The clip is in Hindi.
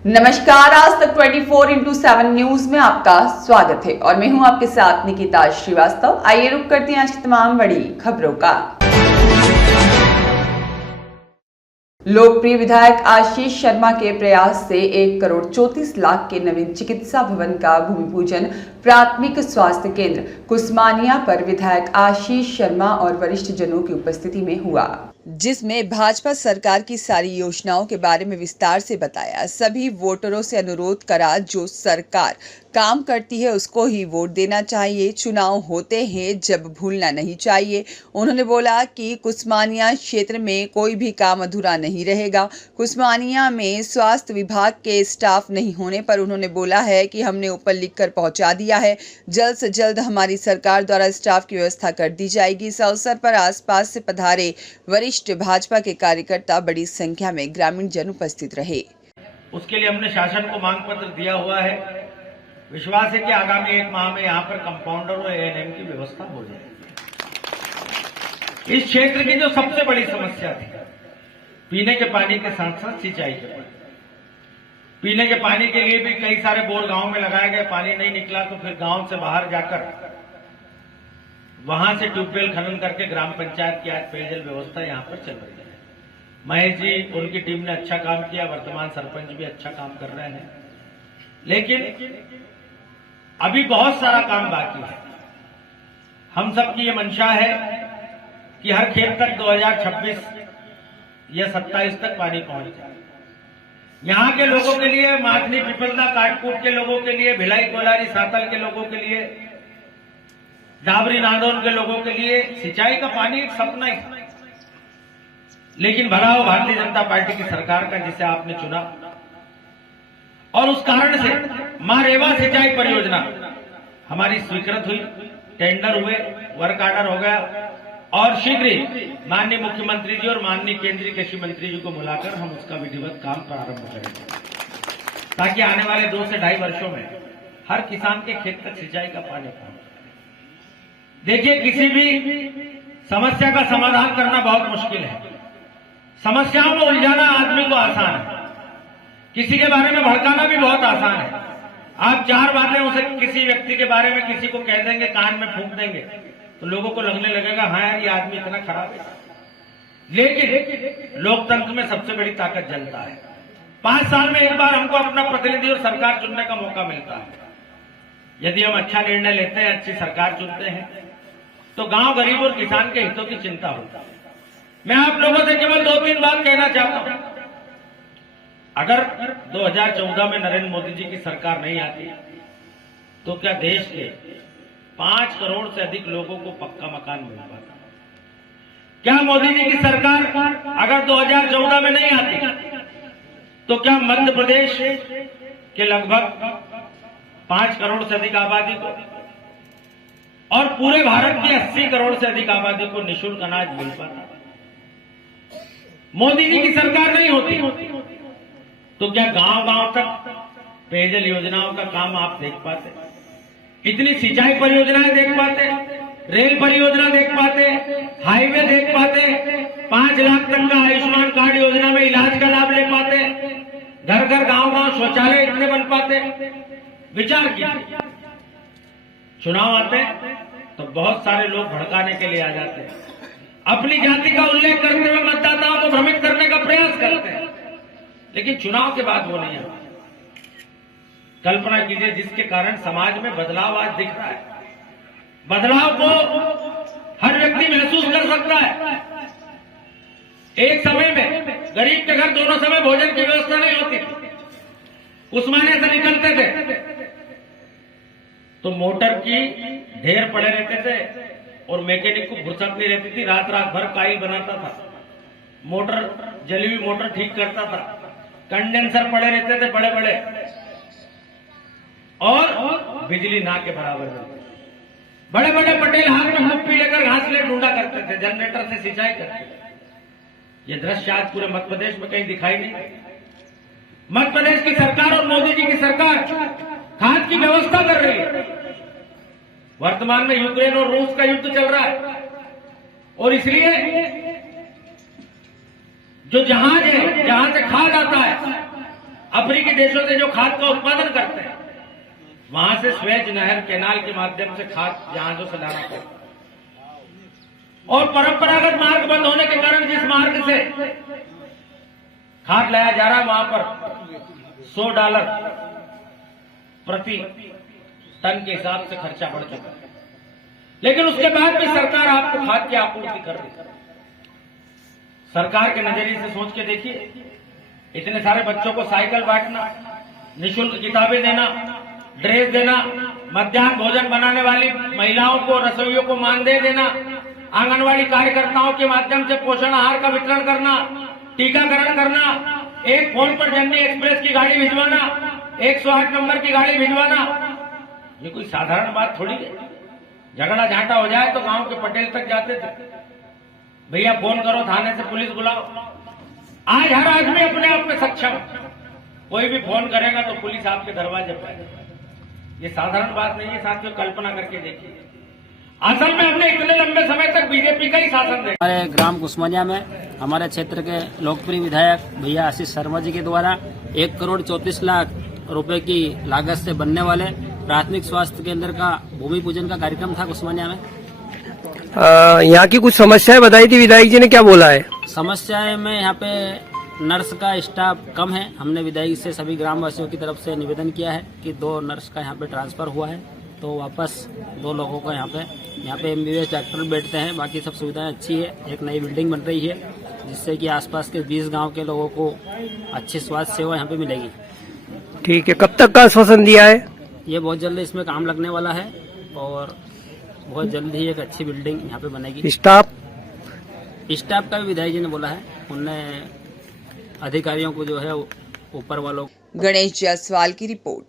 नमस्कार, आज तक 24x7 न्यूज में आपका स्वागत है और मैं हूं आपके साथ निकिता श्रीवास्तव। आइए रुक करते हैं आज की तमाम बड़ी खबरों का। लोकप्रिय विधायक आशीष शर्मा के प्रयास से 1,34,00,000 के नवीन चिकित्सा भवन का भूमि पूजन प्राथमिक स्वास्थ्य केंद्र कुस्मानिया पर विधायक आशीष शर्मा और वरिष्ठ जनों की उपस्थिति में हुआ, जिसमें भाजपा सरकार की सारी योजनाओं के बारे में विस्तार से बताया। सभी वोटरों से अनुरोध करा, जो सरकार काम करती है उसको ही वोट देना चाहिए। चुनाव होते हैं जब भूलना नहीं चाहिए। उन्होंने बोला कि कुस्मानिया क्षेत्र में कोई भी काम अधूरा नहीं रहेगा। कुस्मानिया में स्वास्थ्य विभाग के स्टाफ नहीं होने पर उन्होंने बोला है कि हमने ऊपर लिखकर पहुंचा दिया है, जल्द से जल्द हमारी सरकार द्वारा स्टाफ की व्यवस्था कर दी जाएगी। इस अवसर पर आसपास से पधारे वरिष्ठ भाजपा के कार्यकर्ता बड़ी संख्या में ग्रामीण जन उपस्थित रहे। उसके लिए हमने शासन को मांग पत्र दिया हुआ है। विश्वास है कि आगामी 1 माह में यहाँ पर कंपाउंडर और एएनएम की व्यवस्था हो जाएगी। इस क्षेत्र की जो सबसे बड़ी समस्या थी, पीने के पानी के साथ साथ सिंचाई के पानी। पीने के पानी के लिए भी कई सारे बोर गांव में लगाए गए, पानी नहीं निकला तो फिर गांव से बाहर जाकर वहां से ट्यूबवेल खनन करके ग्राम पंचायत की आज पेयजल व्यवस्था यहाँ पर चल रही है। महेश जी, उनकी टीम ने अच्छा काम किया, वर्तमान सरपंच भी अच्छा काम कर रहे हैं, लेकिन अभी बहुत सारा काम बाकी है। हम सबकी ये मंशा है कि हर खेत तक 2026 या 27 तक पानी पहुंच जाए। यहाँ के लोगों के लिए, माथनी, पिपलदा, काटकूट के लोगों के लिए, भिलाई, कोलारी, सातल के लोगों के लिए, डाबरी, नांदौन के लोगों के लिए सिंचाई का पानी एक सपना ही था। लेकिन भला हो भारतीय जनता पार्टी की सरकार का, जिसे आपने चुना, और उस कारण से मां रेवा सिंचाई परियोजना हमारी स्वीकृत हुई, टेंडर हुए, वर्क ऑर्डर हो गया और शीघ्र ही माननीय मुख्यमंत्री जी और माननीय केंद्रीय कृषि मंत्री जी को बुलाकर हम उसका विधिवत काम प्रारंभ करेंगे, ताकि आने वाले 2 से 2.5 वर्षों में हर किसान के खेत तक सिंचाई का पानी पहुंचे। देखिए, किसी भी समस्या का समाधान करना बहुत मुश्किल है। समस्याओं में उलझाना आदमी को आसान है, किसी के बारे में भड़काना भी बहुत आसान है। आप 4 बातें उसे, किसी व्यक्ति के बारे में किसी को कह देंगे, कान में फूंक देंगे, तो लोगों को लगने लगेगा हाँ यार, ये आदमी इतना खराब है। लेकिन लोकतंत्र में सबसे बड़ी ताकत जनता है। 5 साल में एक बार हमको अपना प्रतिनिधि और सरकार चुनने का मौका मिलता है। यदि हम अच्छा निर्णय लेते हैं, अच्छी सरकार चुनते हैं, तो गांव, गरीब और किसान के हितों की चिंता होती है। मैं आप लोगों से केवल 2-3 बात कहना चाहता हूं। अगर 2014 में नरेंद्र मोदी जी की सरकार नहीं आती तो क्या देश के 5 करोड़ से अधिक लोगों को पक्का मकान मिल पाता? क्या मोदी जी की सरकार अगर 2014 में नहीं आती तो क्या मध्य प्रदेश के लगभग 5 करोड़ से अधिक आबादी को और पूरे भारत की 80 करोड़ से अधिक आबादी को निःशुल्क अनाज मिल पाता? मोदी जी की सरकार नहीं होती तो क्या गांव-गांव तक पेयजल योजनाओं का काम आप देख पाते? इतनी सिंचाई परियोजनाएं देख पाते? रेल परियोजना देख पाते? हाईवे देख पाते? 5 लाख तक का आयुष्मान कार्ड योजना में इलाज का लाभ ले पाते? घर घर, गांव-गांव शौचालय इतने बन पाते? विचार कीजिए। चुनाव आते तो बहुत सारे लोग भड़काने के लिए आ जाते हैं, अपनी जाति का उल्लेख करते हुए मतदाताओं को भ्रमित करने का प्रयास करते हैं, लेकिन चुनाव के बाद वो नहीं आता। कल्पना कीजिए, जिसके कारण समाज में बदलाव आज दिख रहा है। बदलाव को हर व्यक्ति महसूस कर सकता है। एक समय में गरीब के घर दोनों समय भोजन की व्यवस्था नहीं होती थी। उस्मानिया से निकलते थे तो मोटर की ढेर पड़े रहते थे और मैकेनिक को फुर्सत नहीं रहती थी, रात भर काई बनाता था, मोटर, जली हुई मोटर ठीक करता था, कंडेंसर पड़े रहते थे बड़े बड़े, और बिजली ना के बराबर में बड़े बड़े पटेल हाथ में मुट्ठी लेकर घासलेट ढूंढा करते थे, जनरेटर से सिंचाई करते थे। ये दृश्य आज पूरे मध्य प्रदेश में कहीं दिखाई नहीं। मध्य प्रदेश की सरकार और मोदी जी की सरकार खाद की व्यवस्था कर रही है। वर्तमान में यूक्रेन और रूस का युद्ध चल रहा है और इसलिए जो जहाज है, जहां से खाद आता है, अफ्रीकी देशों से जो खाद का उत्पादन करते हैं, वहां से स्वेज नहर कैनाल के माध्यम से खाद जहाजों से लाना पड़ता है। और परंपरागत मार्ग बंद होने के कारण जिस मार्ग से खाद लाया जा रहा है, वहां पर $100 प्रति टन के हिसाब से खर्चा बढ़ चुका है। लेकिन उसके बाद भी सरकार आपको खाद की आपूर्ति कर रही है। सरकार के नजरिए से सोच के देखिए, इतने सारे बच्चों को साइकिल बांटना, निःशुल्क किताबें देना, ड्रेस देना, मध्याह्न भोजन बनाने वाली महिलाओं को, रसोइयों को मानदेय देना, आंगनवाड़ी कार्यकर्ताओं के माध्यम से पोषण आहार का वितरण करना, टीकाकरण करना, एक फोन पर जननी एक्सप्रेस की गाड़ी भिजवाना, 108 नंबर की गाड़ी भिजवाना, ये कोई साधारण बात थोड़ी है। झगड़ा झांटा हो जाए तो गांव के पटेल तक जाते थे, भैया फोन करो, थाने से पुलिस बुलाओ। आज हर आदमी अपने आप में सक्षम, कोई भी फोन करेगा तो पुलिस आपके दरवाजे पर आएगी। ये साधारण बात नहीं है साथियों, कल्पना करके देखिए। असल में हमने इतने लंबे समय तक बीजेपी का ही शासन देखा। हमारे ग्राम कुस्मानिया में हमारे क्षेत्र के लोकप्रिय विधायक भैया आशीष शर्मा जी के द्वारा 1,34,00,000 रुपए की लागत से बनने वाले प्राथमिक स्वास्थ्य केंद्र का भूमि पूजन का कार्यक्रम था कुस्मानिया में। यहाँ की कुछ समस्याएं बताई थी, विधायक जी ने क्या बोला है? समस्याएं में यहाँ पे नर्स का स्टाफ कम है। हमने विधायक से सभी ग्रामवासियों की तरफ से निवेदन किया है कि 2 नर्स का यहाँ पे ट्रांसफर हुआ है, तो वापस 2 लोगों को यहाँ पे MBBS डॉक्टर बैठते हैं। बाकी सब सुविधाएं अच्छी है। एक नई बिल्डिंग बन रही है जिससे कि आसपास के 20 गांव के लोगों को अच्छी स्वास्थ्य सेवा यहाँ पे मिलेगी। ठीक है, कब तक का आश्वासन दिया है? ये बहुत जल्द इसमें काम लगने वाला है और बहुत जल्द ही एक अच्छी बिल्डिंग यहाँ पे बनेगी। स्टाफ का भी विधायक जी ने बोला है, उनने अधिकारियों को जो है ऊपर वालों गणेश जायसवाल की रिपोर्ट।